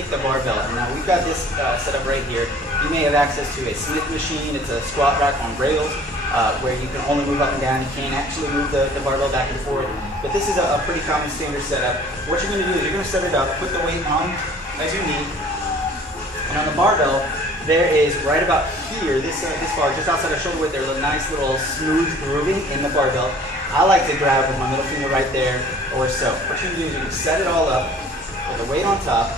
take the barbell. Now we've got this set up right here. You may have access to a Smith machine. It's a squat rack on rails where you can only move up and down. You can't actually move the barbell back and forth. But this is a pretty common standard setup. What you're going to do is you're going to set it up, put the weight on as you need, and on the barbell, there is right about here, this far, just outside of shoulder width, there's a nice little smooth grooving in the barbell. I like to grab with my middle finger right there or so. What you're going to do is you're going to set it all up with the weight on top.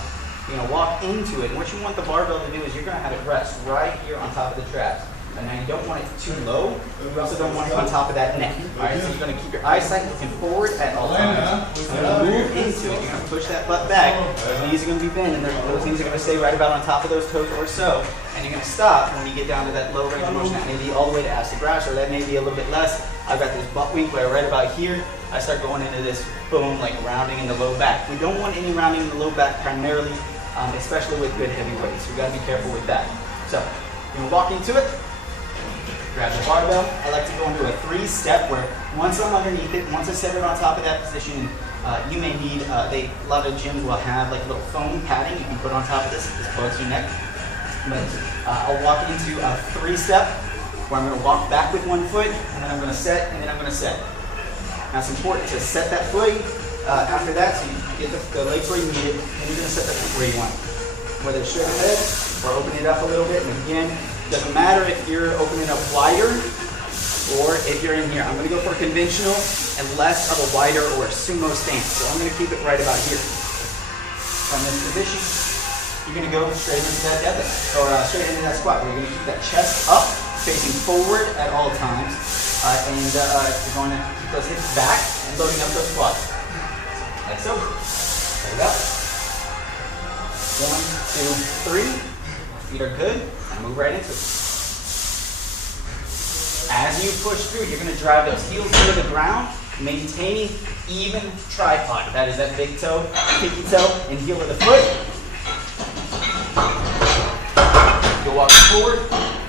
You're going to walk into it, and what you want the barbell to do is you're going to have it rest right here on top of the traps. And now you don't want it too low, you also don't want it on top of that neck. Alright, so you're going to keep your eyesight looking forward at all times. You're going to move into it, you're going to push that butt back, those knees are going to be bent, and those knees are going to stay right about on top of those toes or so. And you're going to stop when you get down to that low range of motion. That may be all the way to ass to grass, or that may be a little bit less. I've got this butt wink where right about here, I start going into this boom, like rounding in the low back. We don't want any rounding in the low back primarily, especially with good heavy weights. So we've got to be careful with that. So, you're going to walk into it. Grab the barbell. I like to go into a 3-step where once I'm underneath it, once I set it on top of that position, you may need, a lot of gyms will have like a little foam padding you can put on top of this. This bugs your neck. But I'll walk into a 3-step where I'm going to walk back with one foot, and then I'm going to set, and then I'm going to set. Now it's important to set that foot after that so you get the legs where you need it, and you're going to set that foot where you want it. Whether it's straight ahead or open it up a little bit, and again, doesn't matter if you're opening up wider or if you're in here. I'm going to go for a conventional and less of a wider or a sumo stance. So I'm going to keep it right about here. From this position, you're going to go straight into that deadlift or straight into that squat. You're going to keep that chest up, facing forward at all times, and you're going to keep those hips back and loading up those squats. Like so. There we go. 1, 2, 3. Feet are good. And move right into it. As you push through, you're going to drive those heels into the ground, maintaining even tripod. That is that big toe, pinky toe, and heel of the foot. You'll walk forward,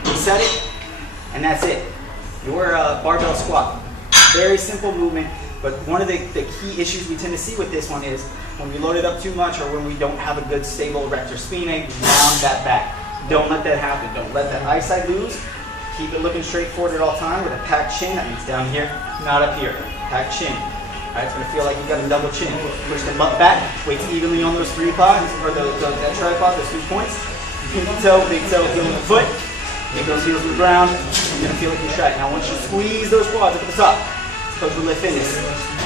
reset it, and that's it. Your barbell squat. Very simple movement, but one of the key issues we tend to see with this one is when we load it up too much or when we don't have a good stable rector spinae, round that back. Don't let that happen. Don't let that eyesight lose. Keep it looking straight forward at all time with a packed chin. That means down here, not up here. Packed chin. All right, it's going to feel like you've got a double chin. Push the butt back. Weights evenly on those 3 pods, or that tripod, those 3 points. Pinky toe, big toe, heel of the foot. Get those heels to the ground. You're going to feel like you're tight. Now, once you squeeze those quads up at the top, it's Coach Lift Fitness.